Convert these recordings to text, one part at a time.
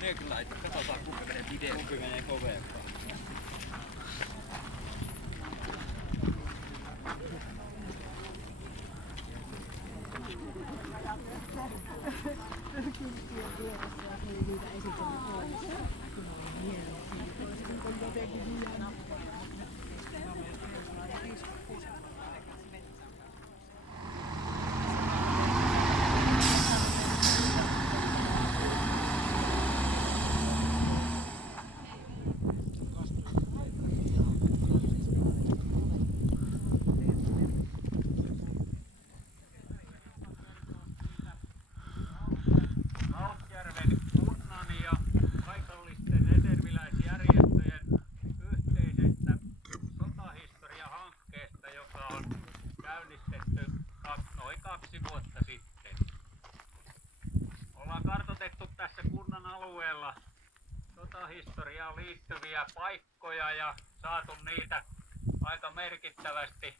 Ne kyllä laittaa. Katsotaan kumpi menee video. Kumpi menee kovempaa. Sotahistoriaan liittyviä paikkoja ja saatu niitä aika merkittävästi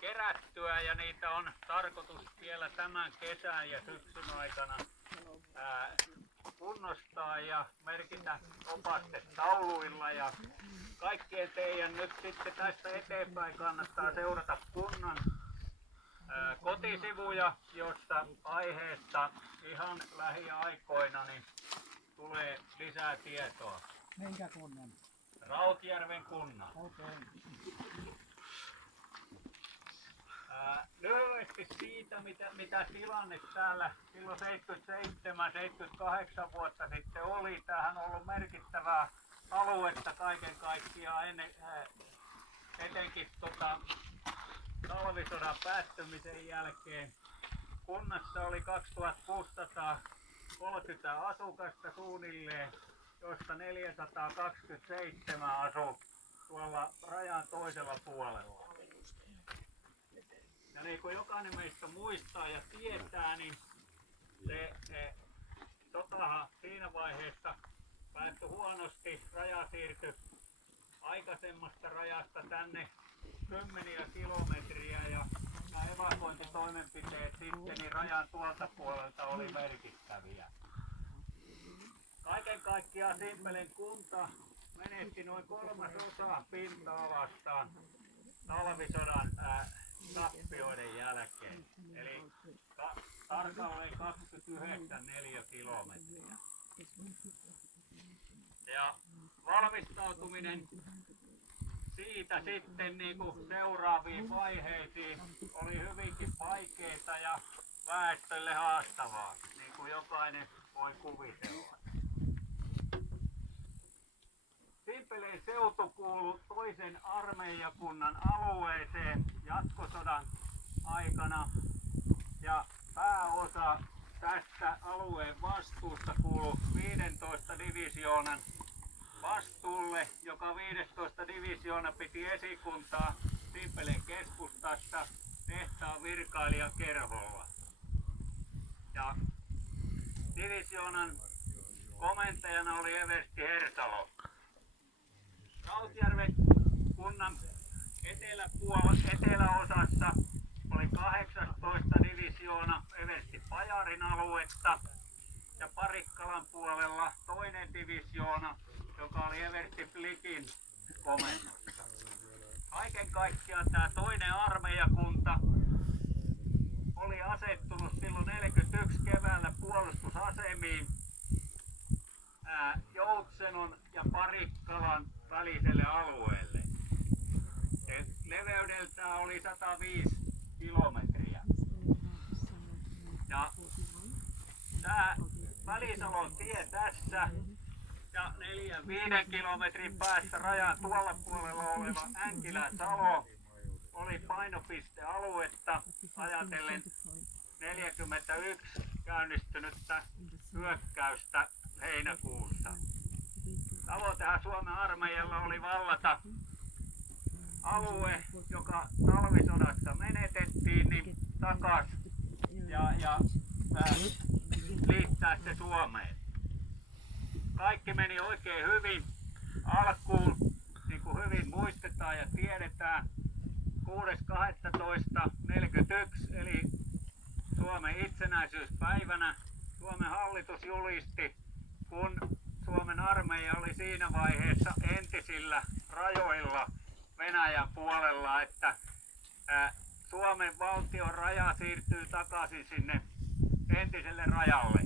kerättyä ja niitä on tarkoitus vielä tämän kesän ja syksyn aikana kunnostaa ja merkitä opastetauluilla ja kaikkien teidän nyt sitten tästä eteenpäin kannattaa seurata kunnan kotisivuja, josta aiheesta ihan lähiaikoina niin tulee lisää tietoa. Minkä kunnan? Rautjärven kunnan. Okay. Lyhyesti siitä, mitä tilanne täällä silloin 77-78 vuotta sitten oli. Tämähän on ollut merkittävää aluetta kaiken kaikkiaan etenkin talvisodan päättymisen jälkeen. Kunnassa oli 2630 asukasta suunnilleen, joista 427 asui tuolla rajan toisella puolella. Ja niin kuin jokainen meistä muistaa ja tietää, niin se sotahan siinä vaiheessa päättyi huonosti. Raja siirtyi aikaisemmasta rajasta tänne kymmeniä kilometriä ja nämä evakuointitoimenpiteet sitten niin rajan tuolta puolelta oli merkittäviä. Kaiken kaikkiaan Simpelen kunta menetti noin 1/3 pinta-alastaan talvisodan tappioiden jälkeen. Eli tarkalleen 29 neliökilometriä. Ja valmistautuminen siitä sitten niin kuin seuraaviin vaiheisiin oli hyvinkin vaikeaa ja väestölle haastavaa, niin kuin jokainen voi kuvitella. Simpeleen seutu kuului toisen armeijakunnan alueeseen jatkosodan aikana ja pääosa tästä alueen vastuusta kuului 15 divisioonan vastuulle, joka 15 divisioona piti esikuntaa Simpeleen keskustasta tehtaan virkailijakerholla. Ja divisioonan komentajana oli eversti Hersalo. Rautjärven kunnan eteläosassa oli 18 divisioona eversti Pajarin aluetta ja Parikkalan puolella toinen divisioona, joka oli eversti Flikin komennossa. Kaiken kaikkiaan tämä toinen armeijakunta oli asettunut silloin 41 keväällä puolustusasemiin Joutsenon ja Parikkalan väliselle alueelle. Leveydeltään oli 105 kilometriä. Ja tämä Välisalon tie tässä ja 4-5 kilometrin päässä rajan tuolla puolella oleva Änkilän Salo oli painopistealuetta ajatellen 41 käynnistynyttä hyökkäystä heinäkuussa. Tavoitehan Suomen armeijalla oli vallata alue, joka talvisodassa menetettiin, niin takas ja liittää se Suomeen. Kaikki meni oikein hyvin alkuun, niin kuin hyvin muistetaan ja tiedetään. 6.12.41 eli itsenäisyyspäivänä Suomen hallitus julisti, kun Suomen armeija oli siinä vaiheessa entisillä rajoilla Venäjän puolella, että Suomen valtion raja siirtyy takaisin sinne entiselle rajalle.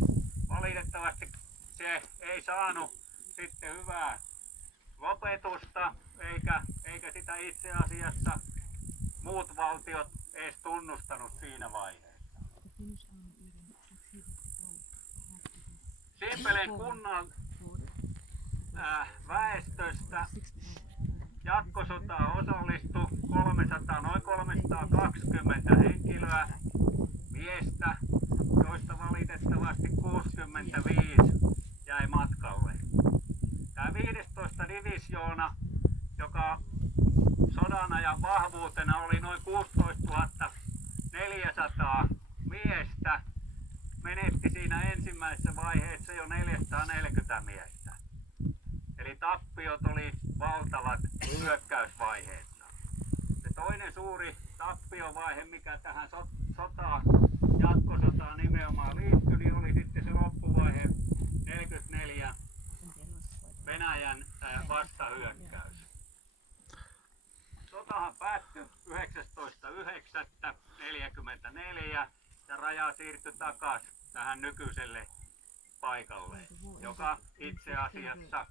Valitettavasti se ei saanut sitten hyvää lopetusta, eikä sitä itse asiassa muut valtiot edes tunnustanut siinä vaiheessa. Simpeleen kunnan väestöstä jatkosotaan osallistui noin 320 henkilöä, miestä, joista valitettavasti 65 jäi matkalle. Tämä 15 divisioona, joka sodan ajan vahvuutena oli noin 16 400 miestä, menetti siinä ensimmäisessä vaiheessa jo 440 miestä. Eli tappiot oli valtavat hyökkäysvaiheessa. Se toinen suuri tappiovaihe, mikä tähän jatkosotaan nimenomaan liittyi, niin oli sitten se loppuvaihe 44 Venäjän vastahyökkäys. Sotahan päättyi 19.9.44 ja raja siirtyi takaisin tähän nykyiselle paikalle, joka itse asiassa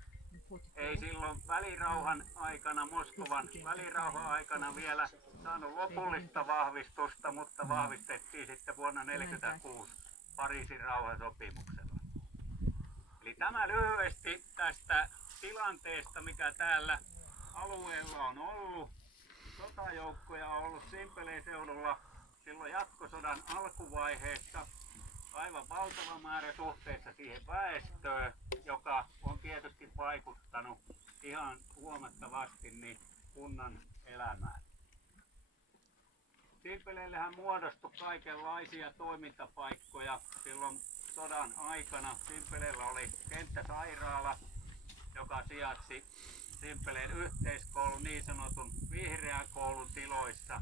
ei silloin välirauhan aikana, Moskovan välirauhan aikana vielä saanut lopullista vahvistusta, mutta vahvistettiin sitten vuonna 1946 Pariisin rauhansopimuksella. Eli tämä lyhyesti tästä tilanteesta, mikä täällä alueella on ollut. Sotajoukkoja on ollut Simpeleen seudulla silloin jatkosodan alkuvaiheessa aivan valtava määrä suhteessa siihen väestöön, joka on tietysti vaikuttanut ihan huomattavasti niin kunnan elämään. Simpeleellehän muodostui kaikenlaisia toimintapaikkoja silloin sodan aikana. Simpeleellä oli kenttäsairaala, joka sijaitsi Simpeleen yhteiskoulun, niin sanotun vihreän koulun tiloissa.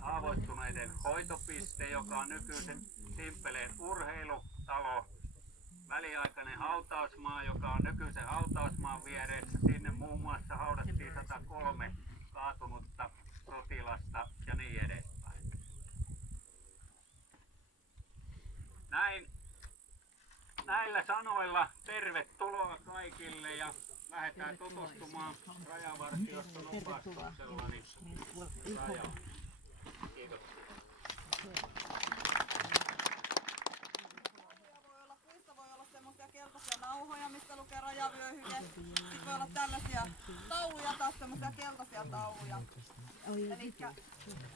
Haavoittuneiden hoitopiste, joka on nykyisen Simpeleen urheilutalo. Väliaikainen hautausmaa, joka on nykyisen hautausmaan vieressä. Sinne muun muassa haudattiin 103 kaatunutta sotilasta ja niin edespäin. Näillä sanoilla tervetuloa kaikille ja lähdetään tutustumaan Rajavartioston opastuksella rajaan. Kiitoksia. Puissa voi olla semmoisia keltaisia nauhoja, mistä lukee rajavyöhyke. Sitten voi olla tällaisia tauluja, taas semmoisia keltaisia tauluja. Eli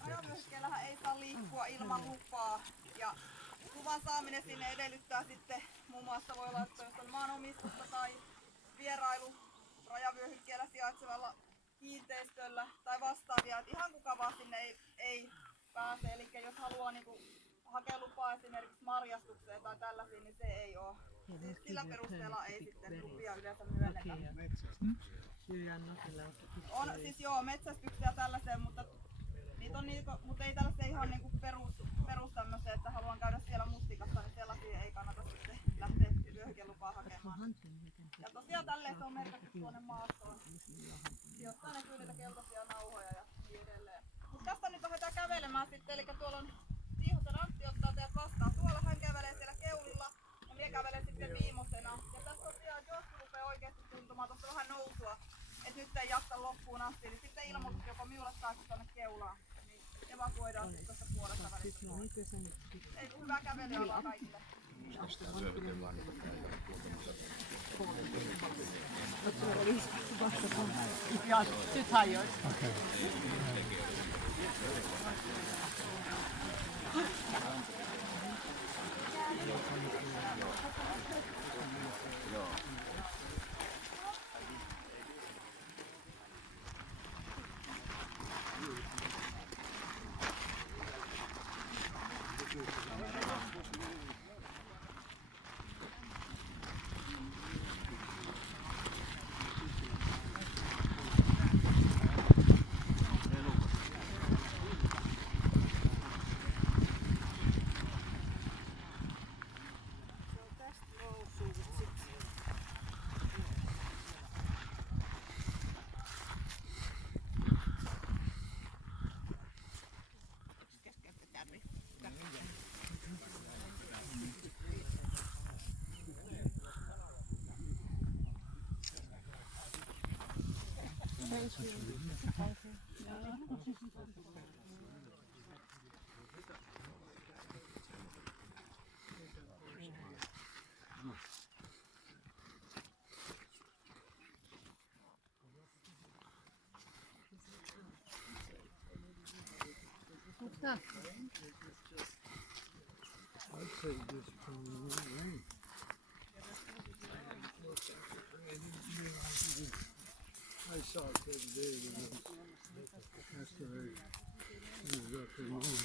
rajavyöhykkeellähän ei saa liikkua ilman lupaa. Ja luvan saaminen sinne edellyttää sitten muun muassa voi olla, että jos on maanomistusta tai vierailu rajavyöhykkeellä sijaitsevalla kiinteistöllä tai vastaavia, että ihan kuka vaan sinne ei pääse. Eli jos haluaa hakea lupaa esimerkiksi marjastukseen tai tällaisiin, niin se ei ole. Siis sillä perusteella ei sitten lupia yleensä myönnetä. On siis metsästyksiä tällaiseen, mutta niitä on mutta ei tällaisia ihan perus tämmöisiä, että haluan käydä siellä mustikassa, niin sellaisia ei kannata sitten lähteä vyöhykelupaa hakemaan. Ja tosiaan tälleen se on merkattu tuonne maastoon. Sijoittaa näkyy niitä keltaisia nauhoja ja niin edelleen. Mutta tästä nyt lähdetään kävelemään sitten, eli tuolla on Tiihosen Antti ottaa teidät vastaan. Tuolla hän kävelee siellä keulilla ja minä kävelen sitten viimeisena. Ja tässä tosiaan, jos rupeaa oikeasti tuntumaan tuossa vähän nousua, että nyt ei jaksa loppuun asti, niin sitten ilmoitus joko minulle päästä tuonne keulaan. Niin evakuoidaan sitten tuossa puolesta välissä. Ei kun hyvää kävelyä vaan kaikille. Ja, nyt hajoit. I'd say just from the rain. I saw it the other day. Yesterday. It was up in morning.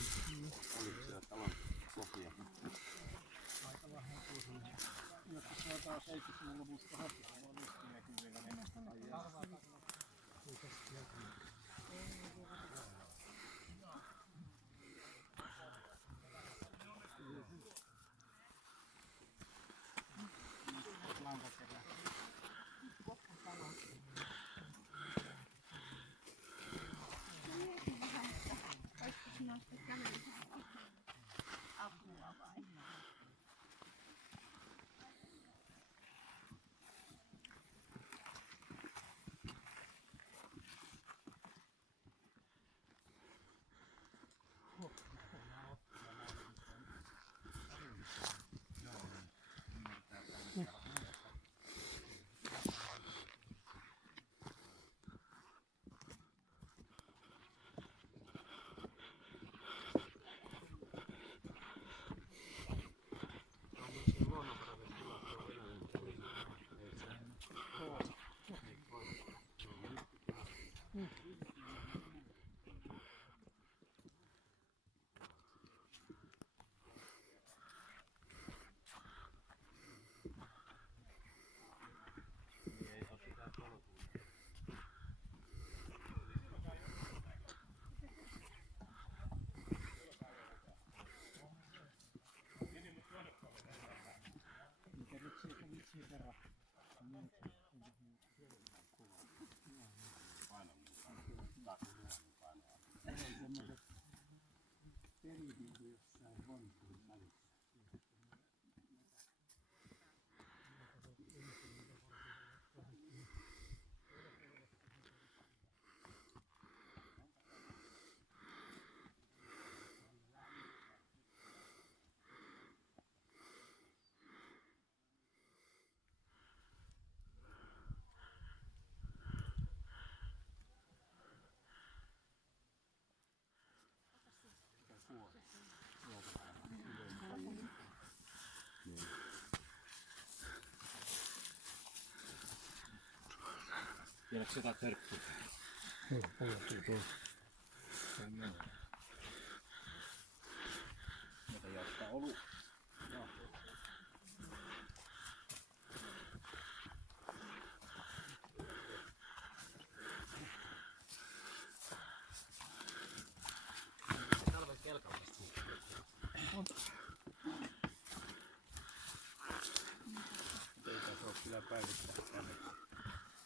Vieläkö jotain törkkiä? Joo, palautuu tuossa. Mitä jatkaa olut? Talven kelkaamista. Ei tässä ole kyllä päivittää tänne.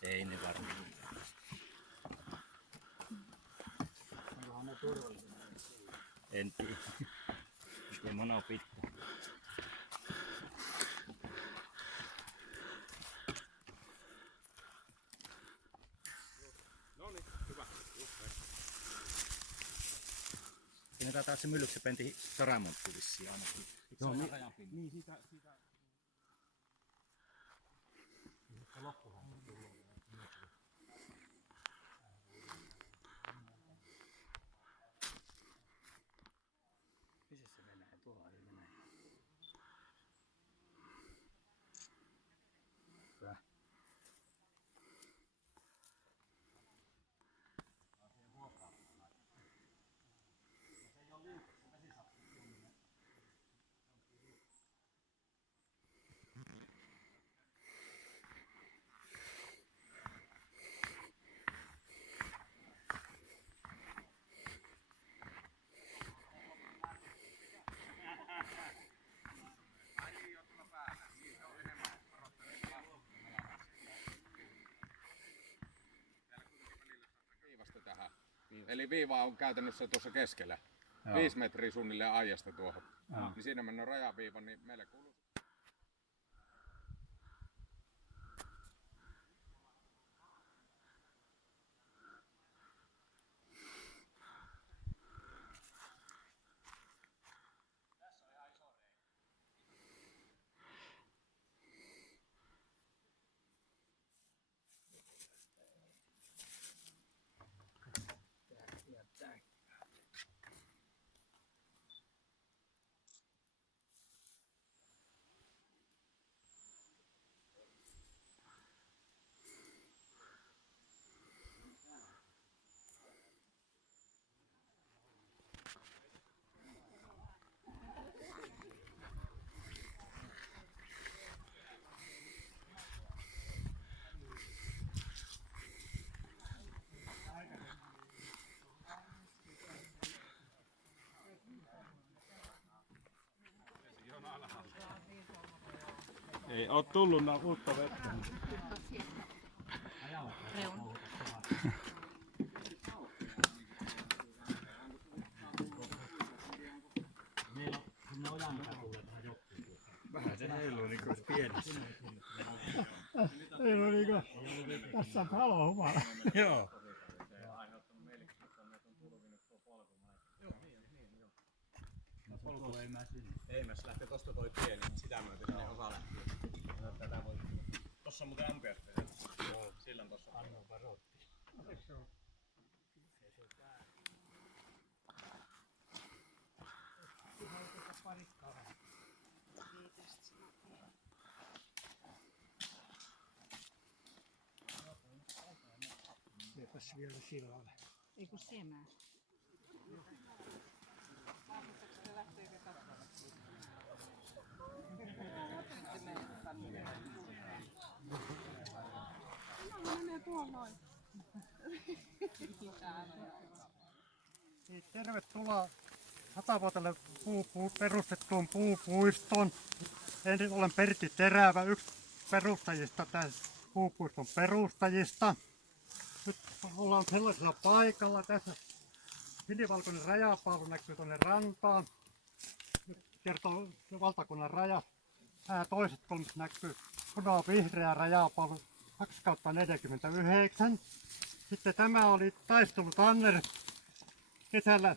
Ei ne varmaan. Onkohan ne turvallisia? En tiedä. Ei mono pitkä. Noniin, hyvä. Siinä taitaa se Myllyksen Pentin saramonttu vissiin ainakin. Joo, niin siitä... Missä se menee? Tuolla ei mene. Hyvä. Tähän. Eli viiva on käytännössä tuossa keskellä. 5 metriä suunnilleen aiasta tuohon. Niin siinä mennään rajaviiva, niin meille kuuluu. Ei oo tullut uutta vettä. Vähän se heiluu niin kuin pienessä. Ei ole niinku, tässä on talo humala. Joo. Ei mä lähtee tosta toi pieni, sitä myöten sinne osa lähtee. Tätä voi. Tossa on muuten ampiaista. Sillä on tossa. Viepäs vielä sillalle. Ei kun semää. Tervetuloa 100-vuotelle perustettuun puupuistoon. Ensin olen Pertti Terävä, yksi perustajista tässä puupuiston perustajista. Nyt ollaan sellaisella paikalla. Tässä sinivalkoinen rajapaalu näkyy tuonne rantaan. Nyt kertoo valtakunnan raja. Toiset kolmet näkyy punavihreä rajapaalu 2/49. Sitten tämä oli taistelu Tanner kesällä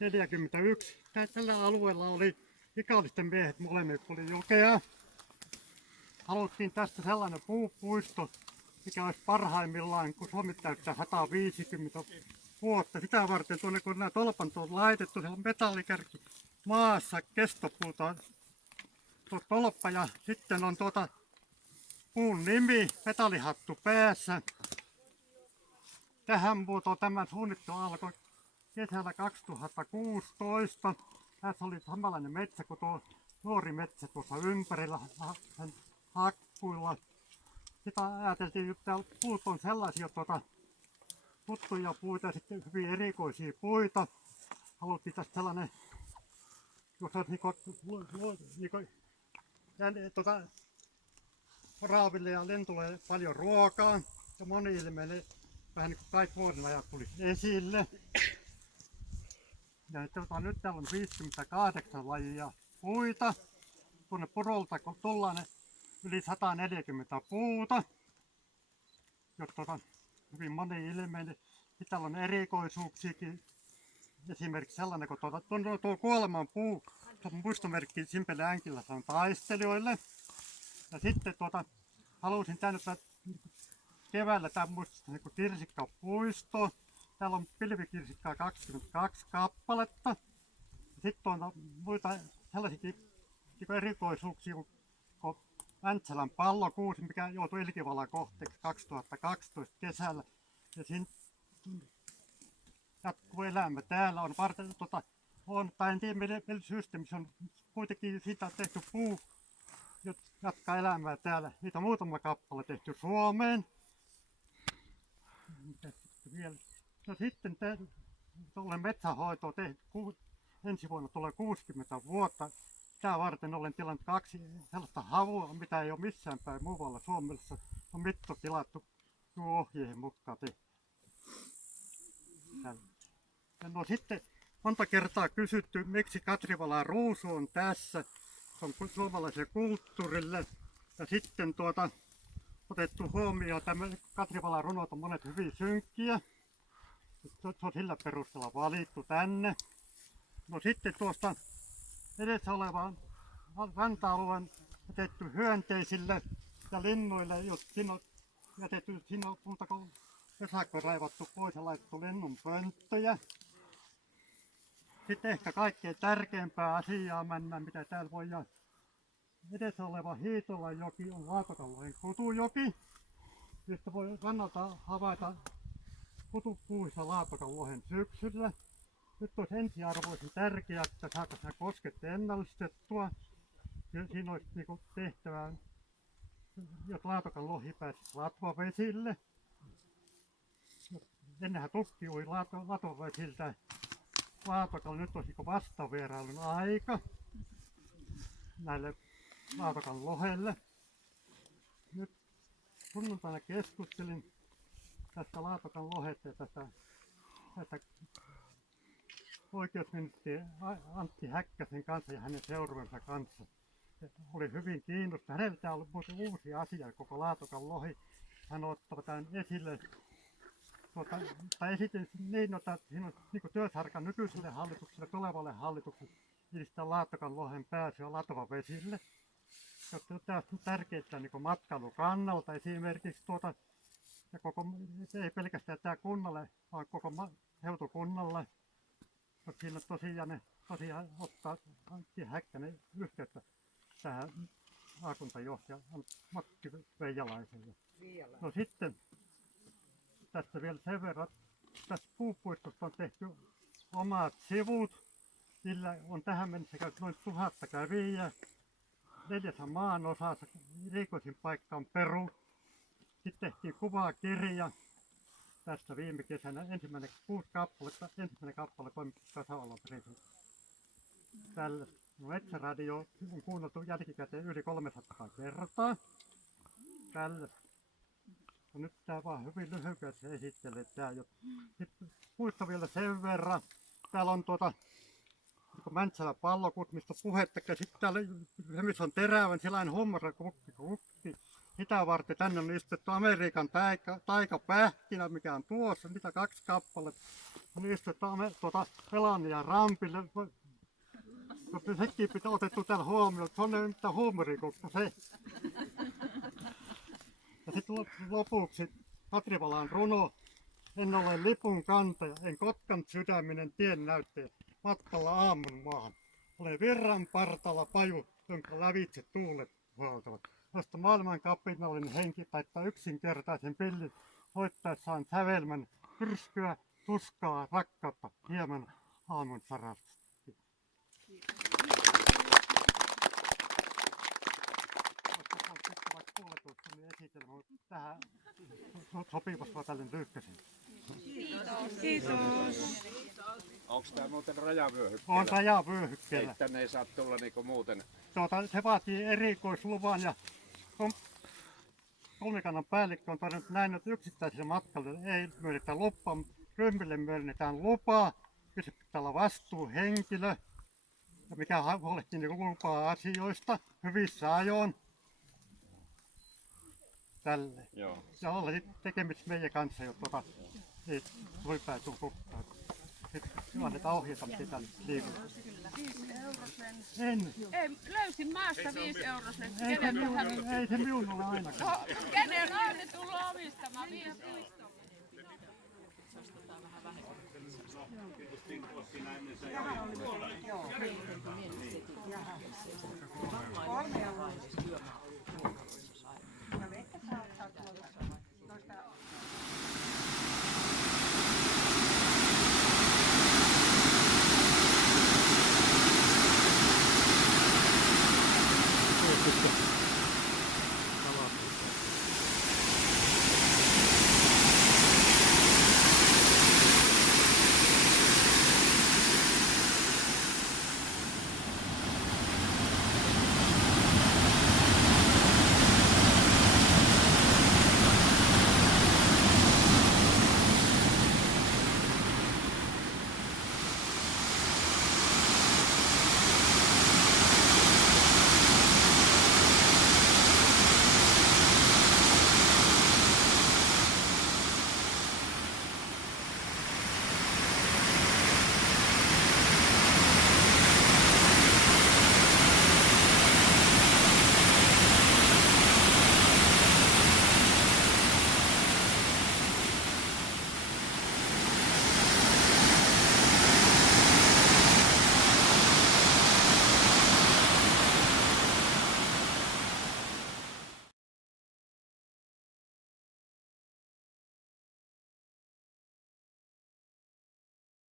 41. Tällä alueella oli ikallisten miehet molemmin puolin jokea. Haluttiin tästä sellainen puupuisto, mikä olisi parhaimmillaan, kun Suomi täyttää 150 vuotta. Sitä varten tuonne, kun nämä tolpat on laitettu, siellä on metallikärki maassa, kestopuuta tolppa ja sitten on puun nimi, metallihattu päässä. Tähän muotoon tämä suunnittelu alkoi kesällä 2016. Tässä oli samanlainen metsä kuin tuo nuori metsä tuossa ympärillä hakkuilla. Sitä ajateltiin, että täällä puut on sellaisia tuttuja puita ja sitten hyvin erikoisia puita. Haluttiin tästä sellainen, jos olisi raaville ja lentulle paljon ruokaa ja moni-ilmeinen vähän niin kuin kaikki vuodenajat tuli esille. Ja nyt täällä on 58 lajia puita. Tuonne purolta kun tullaan yli 140 puuta, jotka on hyvin moni-ilmeinen. Sitten täällä on erikoisuuksiakin. Esimerkiksi sellainen, kun tuo kuoleman puu, muistomerkki Simpele Änkilä on taistelijoille. Ja sitten halusin tänne keväällä tämä muistuttaa niin kirsikkapuisto. Täällä on pilvikirsikkaa 22 kappaletta. Sitten on muita sellaisia erikoisuuksia kuin Mäntsälän pallokuusi, mikä joutui ilkivallan kohteeksi 2012 kesällä. Ja siinä jatkuu elämä. Täällä on varten, tai en tiedä millä systeemissä on kuitenkin siitä tehty puu, jatkaa elämää täällä. Niitä on muutama kappale tehty Suomeen. Vielä? No sitten olen metsähoitoa tehnyt. Ensi vuonna tulee 60 vuotta. Sitä varten olen tilannut 2 sellaista havua, mitä ei ole missään päin muualla Suomessa. On mitto tilattu ohjeen mukaan tehty. No sitten monta kertaa kysytty, miksi Katrivalan ruusu on tässä. Se on suomalaiselle kulttuurille. Ja sitten otettu huomioon, että Katrivalan runot on monet hyvin synkkiä. Se on sillä perusteella valittu tänne. No sitten tuosta edessä olevaan ranta-alueen jätetty hyönteisille ja linnuille, jos siinä on jätetty, siinä on muuta kuin vesakko raivattu pois ja laitettu linnunpönttöjä. Sitten ehkä kaikkein tärkeimpää asiaa mennään, mitä täällä voidaan. Edessä oleva Hiitolan joki on Laatokanlohen kutujoki, josta voi kannalta havaita kutupuissa Laatokanlohen syksyllä. Nyt olisi ensiarvoisen tärkeää, että saataisiin nämä kosket ennallistettua. Siinä olisi tehtävää, jos Laatokanlohi pääsisi latvavesille. Ennenhän tukki ui latvavesiltä Laatokalle, nyt olisi vastavierailun aika näille Laatokan lohelle. Nyt sunnuntaina keskustelin tästä Laatokan lohesta ja tästä oikeusministeri Antti Häkkäsen kanssa ja hänen seuraavansa kanssa. Se oli hyvin kiinnostunut. Häneltä on ollut muuten uusi asia, koko Laatokan lohi. Hän ottaa tämän esille. Esitin niin, että siinä on niin työsarka nykyiselle hallitukselle, tulevalle hallitukselle, edistää Laatokan lohen pääsyä latovavesille. Tämä on tärkeää niin matkailun kannalta esimerkiksi ja ei pelkästään tämä kunnalle, vaan koko seutukunnalle. Siinä tosiaan ottaa Antti Häkkänen yhteyttä tähän maakuntajohtaja Matti Veijalaiselle. No sitten tästä vielä sen verran, tästä puupuistosta on tehty omat sivut. Sillä on tähän mennessä käynyt noin 1000 kävijää. 4 maanosassa, erikoisin paikka on Peru. Sitten tehtiin kuvakirja tästä viime kesänä. 6 kappaletta, ensimmäinen kappale toimitti tasavallan presidentti. Tällä Metsäradio on kuunneltu jälkikäteen yli 300 kertaa. Tällä. No nyt tää vaan hyvin lyhyesti esittelee tää jo. Sitten muista vielä sen verran. Täällä on Mäntsälä pallokut, puhetta. Sitten täällä missä on terävän sellainen hommara kukki. Sitä varten tänne on istettu Amerikan taikapähkinä, mikä on tuossa. Niitä 2 kappaletta. On istettu Pelania rampille. Sekin pitää otettu täällä huomioon. Se on mitään huumorikukka se. Ja sitten lopuksi Katrivalan runo. En ole lipun kantaja, en Kotkan sydäminen tien näyttäjä. Matkalla aamun maahan. Olen virran partalla paju, jonka lävitse tuulet huoltavat. Josta maailman kapinallinen henki taittaa yksinkertaisen pillin hoittaessaan sävelmän pyrskyä, tuskaa, rakkautta hieman aamun sarasta. Tähän sopivasti tälle lyykkäsen. Kiitos. Onko tämä muuten rajavyöhykkeellä? On rajavyöhykkeellä. Ei tänne ei saa tulla niinku muuten. Se vaatii erikoisluvan ja kolmikannan päällikkö on todennut näin, että yksittäisille matkalle ei myönnetä lupaa, mutta ryhmille myönnetään lupaa. Se pitää olla vastuuhenkilö, mikä huolehtii niin lupaa asioista hyvissä ajoin. Tälle. Joo. Ja olla sitten tekemistä meidän kanssa, jotta ei ylipäätään kukkaa. Sitten annetaan ohjeita, miten täällä liikutaan. 5 eurosen. En. Löysin maasta 5 eurosen. Ei se minun ole ainakaan. No, kenen on ne tullut omistamaan 5 eurosen?